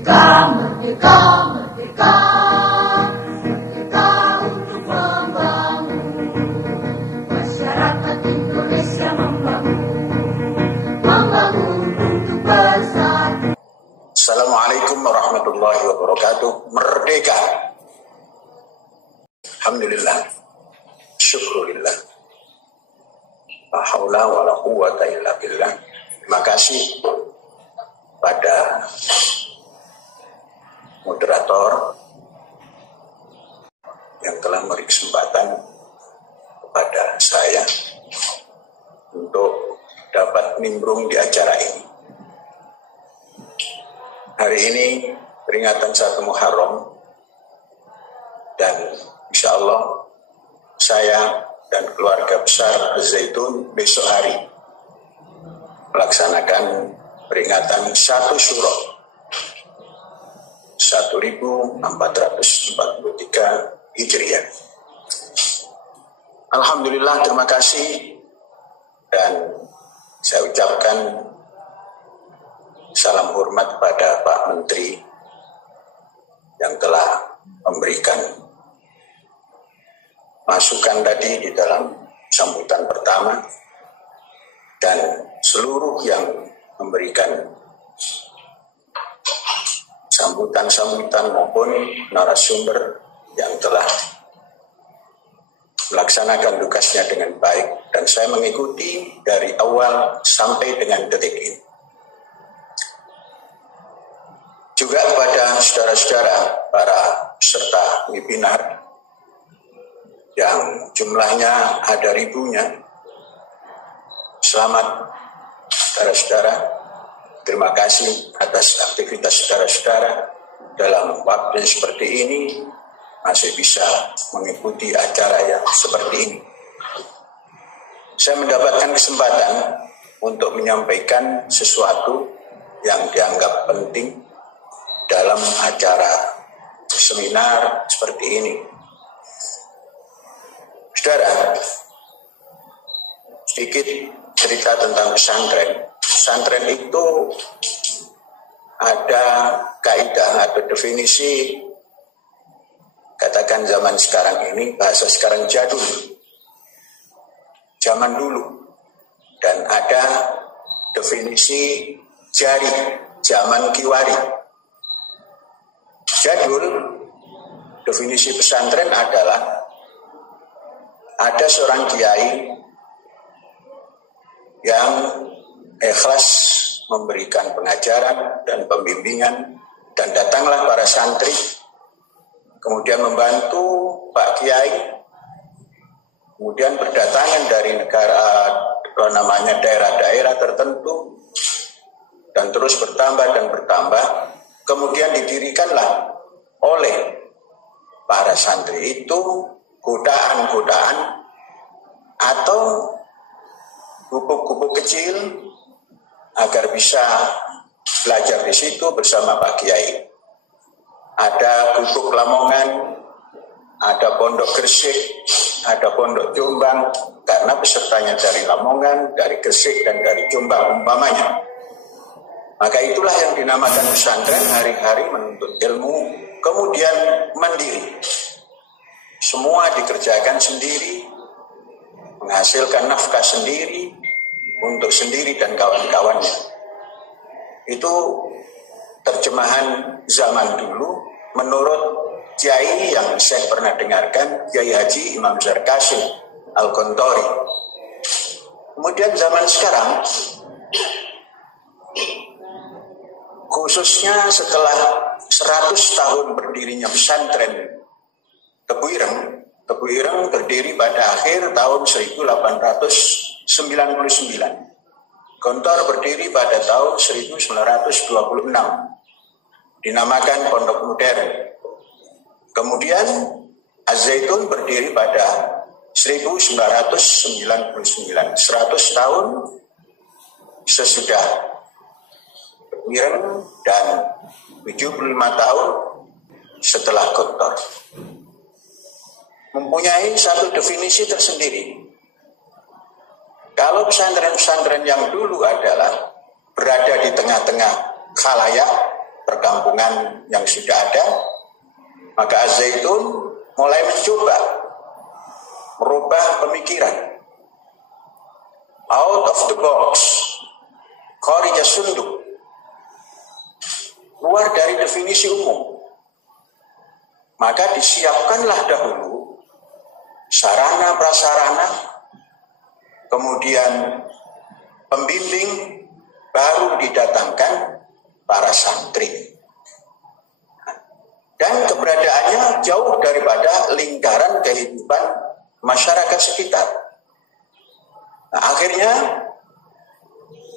Merdeka, merdeka, merdeka, merdeka untuk membangun masyarakat Indonesia, membangun untuk bersatu. Assalamualaikum warahmatullahi wabarakatuh. Merdeka. Alhamdulillah. Syukurillah. La haula wa la quwwata illa billah. Terima kasih pada moderator yang telah memberi kesempatan kepada saya untuk dapat nimbrung di acara ini. Hari ini peringatan 1 Muharram dan insya Allah saya dan keluarga besar Az-Zaitun besok hari melaksanakan peringatan 1 Syuro 1443 Hijriah. Alhamdulillah, terima kasih dan saya ucapkan salam hormat pada Pak Menteri yang telah memberikan masukan tadi di dalam sambutan pertama dan seluruh yang memberikan sambutan-sambutan maupun narasumber yang telah melaksanakan tugasnya dengan baik dan saya mengikuti dari awal sampai dengan detik ini. Juga kepada saudara-saudara para peserta webinar yang jumlahnya ada ribunya. Selamat saudara-saudara. Terima kasih atas aktivitas saudara-saudara dalam waktu seperti ini masih bisa mengikuti acara yang seperti ini. Saya mendapatkan kesempatan untuk menyampaikan sesuatu yang dianggap penting dalam acara seminar seperti ini. Saudara, sedikit cerita tentang pesantren. Pesantren itu ada kaidah atau definisi, katakan zaman sekarang ini, bahasa sekarang jadul, zaman dulu. Dan ada definisi jari, zaman kiwari. Jadul, definisi pesantren adalah ada seorang kiai yang ikhlas memberikan pengajaran dan pembimbingan dan datanglah para santri kemudian membantu Pak Kiai, kemudian berdatangan dari daerah-daerah tertentu dan terus bertambah, kemudian didirikanlah oleh para santri itu godaan-godaan atau gubuk-gubuk kecil agar bisa belajar di situ bersama Pak Kiai. Ada gubuk Lamongan, ada pondok Gresik, ada pondok Jombang, karena pesertanya dari Lamongan, dari Gresik, dan dari Jombang umpamanya. Maka itulah yang dinamakan pesantren, hari-hari menuntut ilmu, kemudian mandiri. Semua dikerjakan sendiri, menghasilkan nafkah sendiri, untuk sendiri dan kawan-kawannya. Itu terjemahan zaman dulu menurut Kiai yang saya pernah dengarkan, Kiai Haji Imam Zarkasyih Al-Gontori. Kemudian zaman sekarang, khususnya setelah 100 tahun berdirinya pesantren Tebu Ireng berdiri pada akhir tahun 1899. Gontor berdiri pada tahun 1926. Dinamakan Pondok Modern. Kemudian Az-Zaitun berdiri pada 1999. 100 tahun sesudah Ireng dan 75 tahun setelah Gontor. Mempunyai satu definisi tersendiri. Kalau pesantren-pesantren yang dulu adalah berada di tengah-tengah khalayak, perkampungan yang sudah ada, maka Az-Zaitun mulai mencoba merubah pemikiran out of the box, kharija sunduk, keluar dari definisi umum. Maka disiapkanlah dahulu sarana prasarana, kemudian pembimbing, baru didatangkan para santri. Dan keberadaannya jauh daripada lingkaran kehidupan masyarakat sekitar. Nah, akhirnya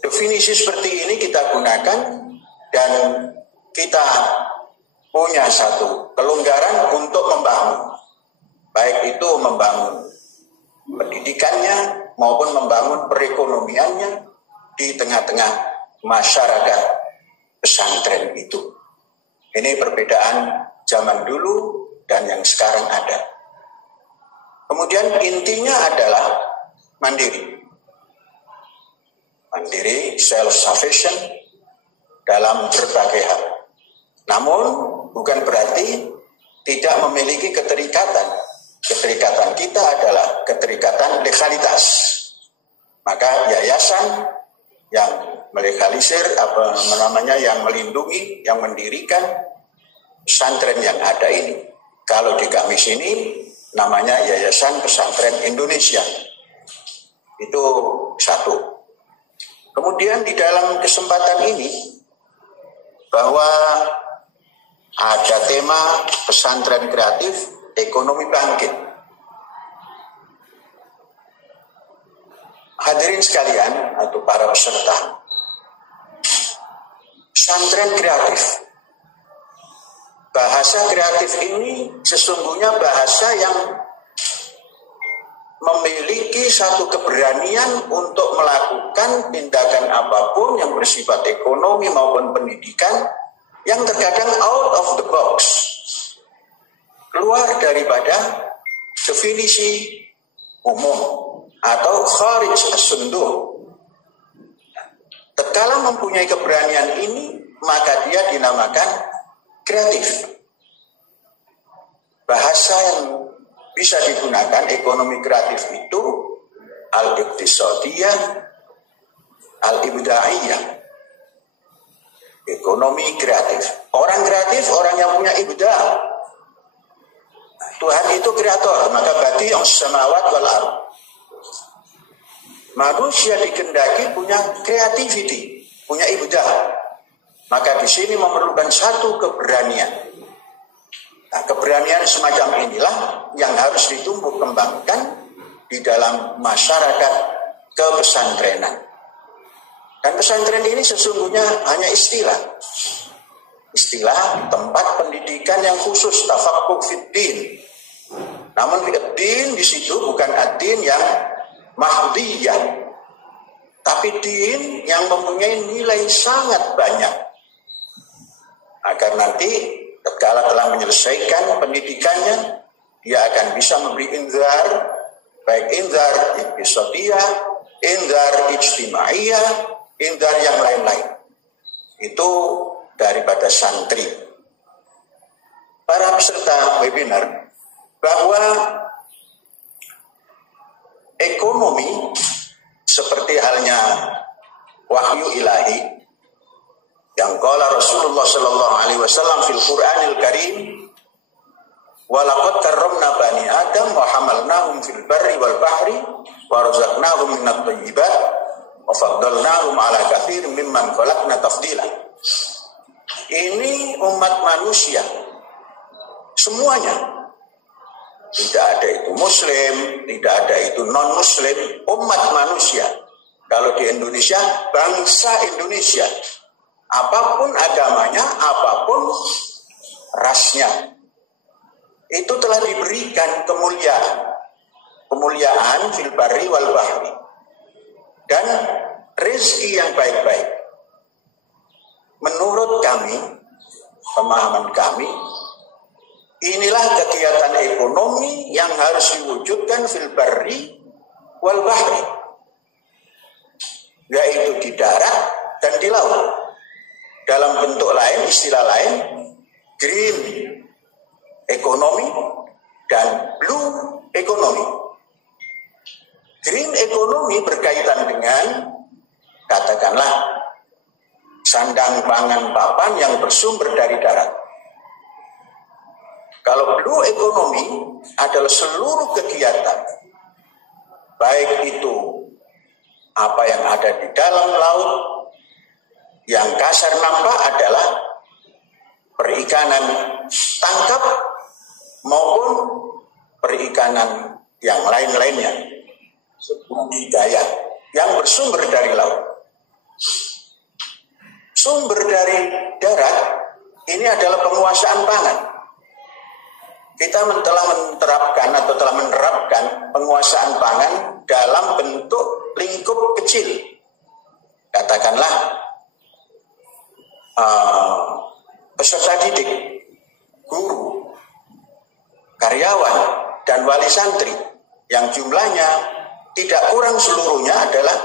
definisi seperti ini kita gunakan dan kita punya satu kelonggaran untuk membangun. Baik itu membangun pendidikannya maupun membangun perekonomiannya di tengah-tengah masyarakat pesantren itu. Ini perbedaan zaman dulu dan yang sekarang ada. Kemudian intinya adalah mandiri. Mandiri, self-sufficient dalam berbagai hal. Namun bukan berarti tidak memiliki keterikatan. Keterikatan kita adalah keterikatan legalitas. Maka yayasan yang melegalisir, yang melindungi, yang mendirikan pesantren yang ada ini. Kalau di kami sini namanya Yayasan Pesantren Indonesia. Itu satu. Kemudian di dalam kesempatan ini bahwa ada tema pesantren kreatif, ekonomi bangkit. Hadirin sekalian atau para peserta, pesantren kreatif. Bahasa kreatif ini sesungguhnya bahasa yang memiliki satu keberanian untuk melakukan tindakan apapun yang bersifat ekonomi maupun pendidikan yang terkadang out of the box, keluar daripada definisi umum atau kharij as-sunduq. Tatkala mempunyai keberanian ini, maka dia dinamakan kreatif. Bahasa yang bisa digunakan ekonomi kreatif itu al-iqtisadiyah, al-ibdaiyah. Ekonomi kreatif. Orang kreatif, orang yang punya ibda. Tuhan itu kreator, maka badi'us samawat wal ardh. Manusia dikendaki punya creativity, punya ibda. Maka di sini memerlukan satu keberanian. Nah, keberanian semacam inilah yang harus ditumbuh kembangkan di dalam masyarakat kepesantrenan. Dan pesantren ini sesungguhnya hanya istilah. Istilah tempat pendidikan yang khusus, tafaqquh fid-din. Namun fid-din di situ bukan ad-din yang mahdiyah, tapi din yang mempunyai nilai sangat banyak. Agar nanti tatkala telah menyelesaikan pendidikannya, dia akan bisa memberi inzar, baik inzar iqtisadiyah, inzar ijtimaiyah, inzar yang lain-lain. Itu daripada santri. Para peserta webinar, bahwa ekonomi seperti halnya wahyu ilahi yang qala Rasulullah sallallahu alaihi wasallam fil Qur'anil Karim, wa laqad karramna bani Adam wa hamalnahum fil barri wal bahri wa razaqnahum minat thayyibat wa faddalnahum ala katsirin mimman khalaqna tafdila. Ini umat manusia semuanya. Tidak ada itu muslim, tidak ada itu non-muslim, umat manusia. Kalau di Indonesia, bangsa Indonesia. Apapun agamanya, apapun rasnya. Itu telah diberikan kemuliaan. Kemuliaan fil barri wal bahri. Dan rezeki yang baik-baik. Menurut kami, pemahaman kami, inilah kegiatan ekonomi yang harus diwujudkan fil barri wal bahri, yaitu di darat dan di laut. dalam bentuk lain, istilah lain, green economy dan blue economy. Green economy berkaitan dengan, katakanlah, sandang pangan papan yang bersumber dari darat. Kalau blue economy adalah seluruh kegiatan, baik itu apa yang ada di dalam laut, yang kasar nampak adalah perikanan tangkap maupun perikanan yang lain-lainnya, budidaya yang bersumber dari laut. Sumber dari darat ini adalah penguasaan pangan. Kita telah menerapkan penguasaan pangan dalam bentuk lingkup kecil. Katakanlah peserta didik, guru, karyawan, dan wali santri yang jumlahnya tidak kurang seluruhnya adalah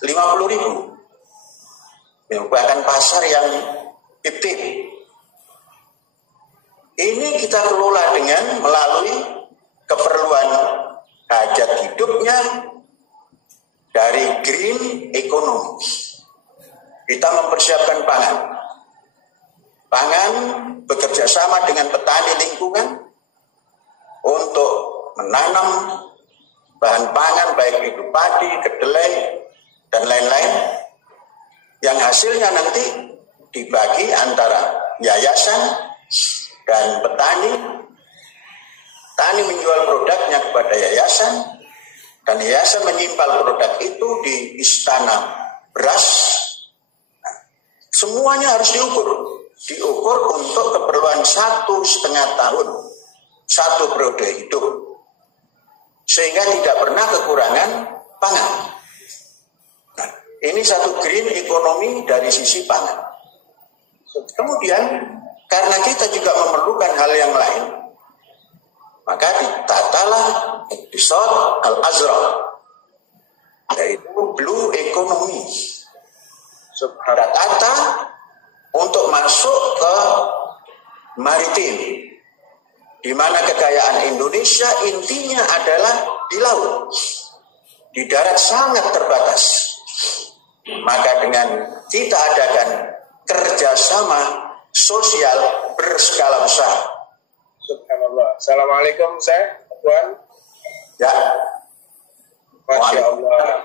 50.000. Merupakan pasar yang fiktif. Ini kita kelola dengan melalui keperluan hajat hidupnya dari green economy. Kita mempersiapkan pangan. Pangan bekerja sama dengan petani lingkungan untuk menanam bahan pangan baik itu padi, kedelai, dan lain-lain, yang hasilnya nanti dibagi antara yayasan dan petani. Petani menjual produknya kepada yayasan, dan yayasan menyimpan produk itu di istana beras. Nah, semuanya harus diukur untuk keperluan 1,5 tahun, 1 periode hidup, sehingga tidak pernah kekurangan pangan. Nah, ini satu green economy dari sisi pangan. Kemudian karena kita juga memerlukan hal yang lain, maka ditatalah Iqtisad Al-Azhar, yaitu blue economy. Ada tata untuk masuk ke maritim, di mana kekayaan Indonesia intinya adalah di laut, di darat sangat terbatas. Maka dengan kita adakan kerjasama sosial berskala besar. Subhanallah. Assalamualaikum, Syekh, Tuan. Ya. Masya Allah.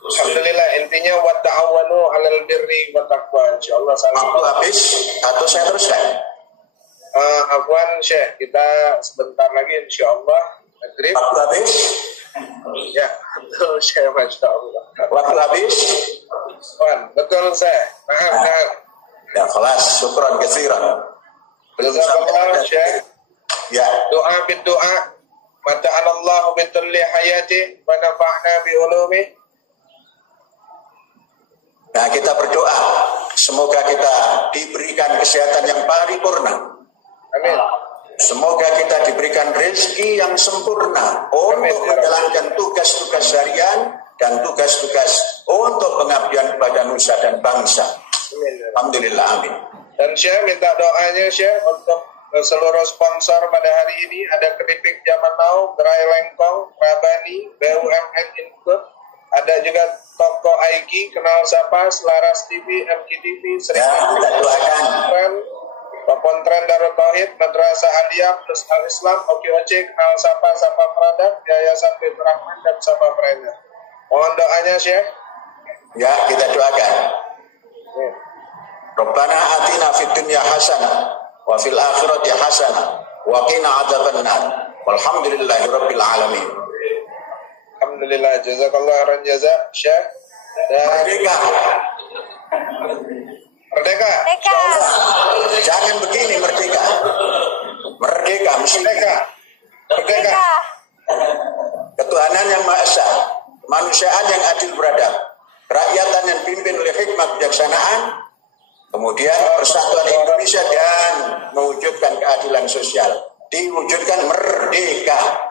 Alhamdulillah, intinya wa ta'awanu 'alal birri wa taqwa. Insyaallah. Waktu habis atau saya teruskan? Afwan, Syekh, kita sebentar lagi insyaallah maghrib. Waktu habis? Ya, betul, Syekh, Masya Allah. Waktu habis? Tuan, betul, Syekh. Nah. Ya, kelas, syukran katsiran. Belum sampai. Syekh. Ya. Doa bid-doa, mata'anallahu bitulli hayati wa nafa'na bi ulumi. Nah, kita berdoa semoga kita diberikan kesehatan yang paripurna. Amin. Semoga kita diberikan rezeki yang sempurna untuk menjalankan tugas-tugas harian dan tugas-tugas untuk pengabdian kepada nusa dan bangsa. Amin. Alhamdulillah, amin. Dan Syekh minta doanya Syekh untuk seluruh sponsor pada hari ini. Ada Keripik Zaman Now, Gerai Lengkong, Rabani, BUMN Input. Ada juga Toko Aiki, Kenal Sapa, Selaras TV, MKTV, Sri Tren, Pontren Darut Tauhid, Madrasah Aliyah, Plus Al-Islam, OKOC, Kenal Sapa, Sapa Produk, Yayasan Fitur Rahman, dan Sapa Trainer. Mohon doanya Syekh. Ya, kita doakan. Rabbana atina fid dunya hasanah wa fil akhirati hasanah wa qina adzabannar. Walhamdulillahi rabbil alamin. Alhamdulillah, jazakallah khairan jazak, Syekh. Merdeka. Merdeka. Jangan begini, merdeka. Merdeka, mesti merdeka. Ketuhanan yang Maha Esa, manusiaan yang adil beradab, rakyatan yang pimpin oleh hikmah kebijaksanaan, kemudian persatuan Indonesia dan mewujudkan keadilan sosial. Diwujudkan merdeka.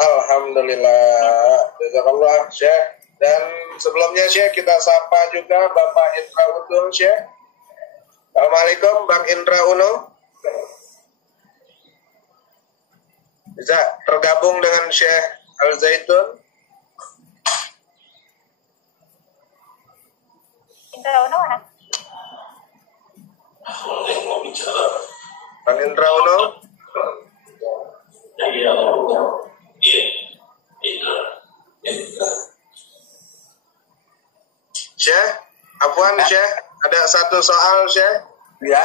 Alhamdulillah, jazakallah Syekh. Dan sebelumnya Syekh, kita sapa juga Bapak Indra Uno Syekh. Assalamualaikum Bang Indra Uno. Bisa tergabung dengan Syekh Al-Zaitun. Indra Uno mana? Bang Indra Uno. Syekh, Afwan Syekh, ada satu soal Syekh. Ya.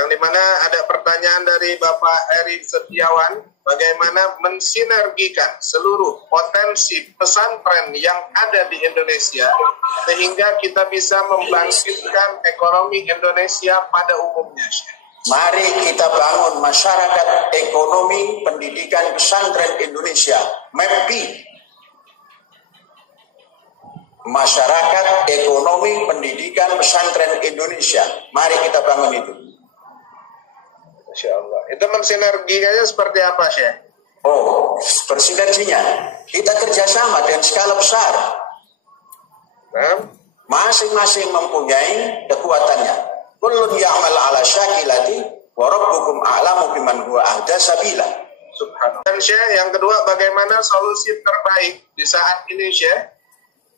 Yang dimana ada pertanyaan dari Bapak Eri Setiawan, bagaimana mensinergikan seluruh potensi pesantren yang ada di Indonesia sehingga kita bisa membangkitkan ekonomi Indonesia pada umumnya. Mari kita bangun masyarakat ekonomi pendidikan pesantren Indonesia, MAPI. Masyarakat ekonomi pendidikan pesantren Indonesia. Mari kita bangun itu. Masya Allah. Itu mensinergikannya seperti apa, Syekh? Oh, bersinerginya kita kerjasama dengan skala besar. Nah, Masing-masing mempunyai kekuatannya. Kullun ya'mal ala syakilati wa rabbukum a'lamu biman huwa ahda sabila. Subhanallah. Dan Syekh, yang kedua, bagaimana solusi terbaik di saat ini, Syekh?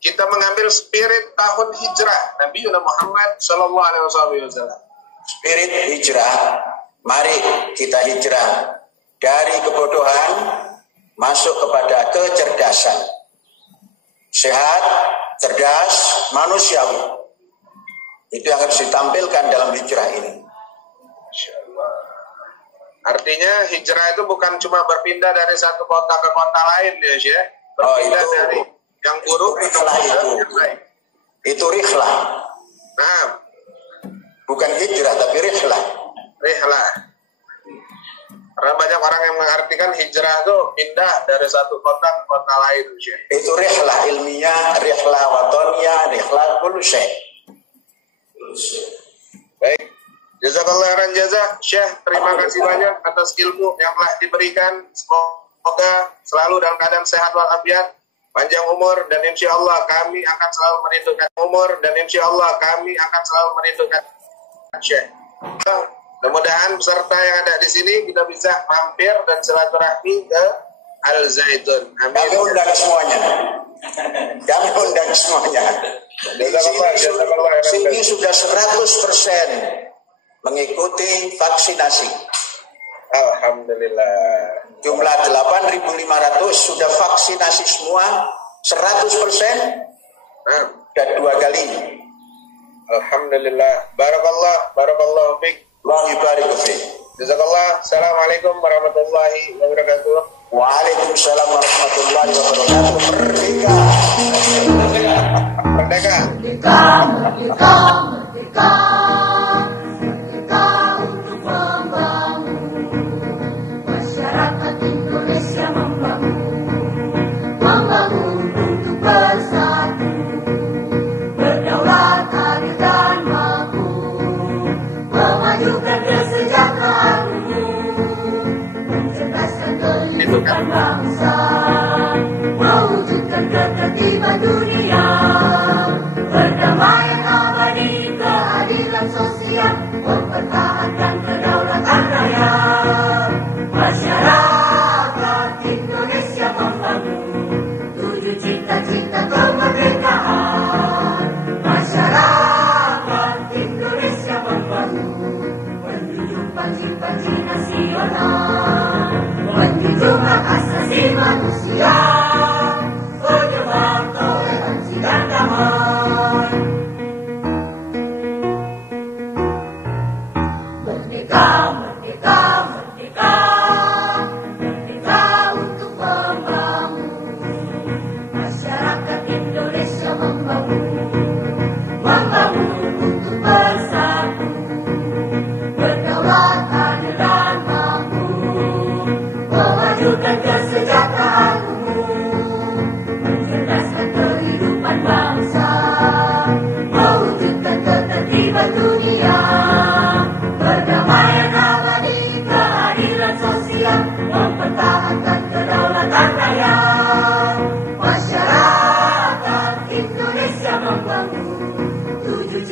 Kita mengambil spirit tahun hijrah Nabi Muhammad Sallallahu Alaihi Wasallam. Spirit hijrah. Mari kita hijrah dari kebodohan masuk kepada kecerdasan. Sehat, cerdas, manusiawi. Itu yang harus ditampilkan dalam hijrah ini. Masya Allah. Artinya hijrah itu bukan cuma berpindah dari satu kota ke kota lain ya, Syekh. Berpindah dari yang buruk ke rihlah itu. Itu rihlah. Nah, bukan hijrah tapi rihlah. Rihlah. Karena banyak orang yang mengartikan hijrah itu pindah dari satu kota ke kota lain, Syekh. Itu rihlah ilmiah, rihlah watoniyah, rihlah kullu syai'. Baik. Jazakallah khairan jazah, Syekh. Terima kasih banyak atas ilmu yang telah diberikan. Semoga selalu dalam keadaan sehat walafiat, panjang umur, dan insya Allah kami akan selalu merindukan Syekh. Mudah-mudahan peserta yang ada di sini kita bisa mampir dan silaturahmi ke Al-Zaitun. Amin. Kami undang semuanya. Sini sudah 100% mengikuti vaksinasi. Alhamdulillah. Jumlah 8.500 sudah vaksinasi semua 100%. Nah, Dan 2 kali. Alhamdulillah. Barakallahu fiik. Allah yubarik fiik. Jazakallah. Assalamualaikum warahmatullahi wabarakatuh. Waalaikumsalam warahmatullahi wabarakatuh. Merdeka. Merdeka. Merdeka, merdeka, merdeka, merdeka untuk membangun masyarakat Indonesia, membangun untuk bersatu, berdaulat, adil dan makmur, memajukan kesejahteraan umum, mencerdaskan kehidupan bangsa, mewujudkan ketertiban dunia, perdamaian abadi, keadilan sosial, mempertahankan kedaulatan rakyat. Masyarakat Indonesia membangun 7 cita-cita kemerdekaan. Masyarakat Indonesia membangun menjunjung panji-panji nasional, menjunjung hak asasi manusia, menyebar toleransi dan damai. Merdeka, merdeka, merdeka, merdeka untuk membangun masyarakat Indonesia, membangun untuk bersatu, berdaulat, adil dan makmur, memajukan kesejahteraan umum,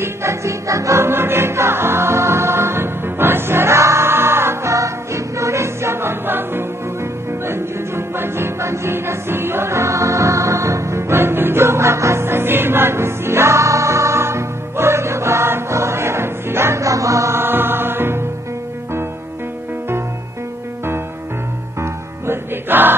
cita-cita kemerdekaan. Masyarakat Indonesia membangun, menjunjung panji-panji nasional, menjunjung hak asasi manusia, penyebar toleransi dan damai. Merdeka.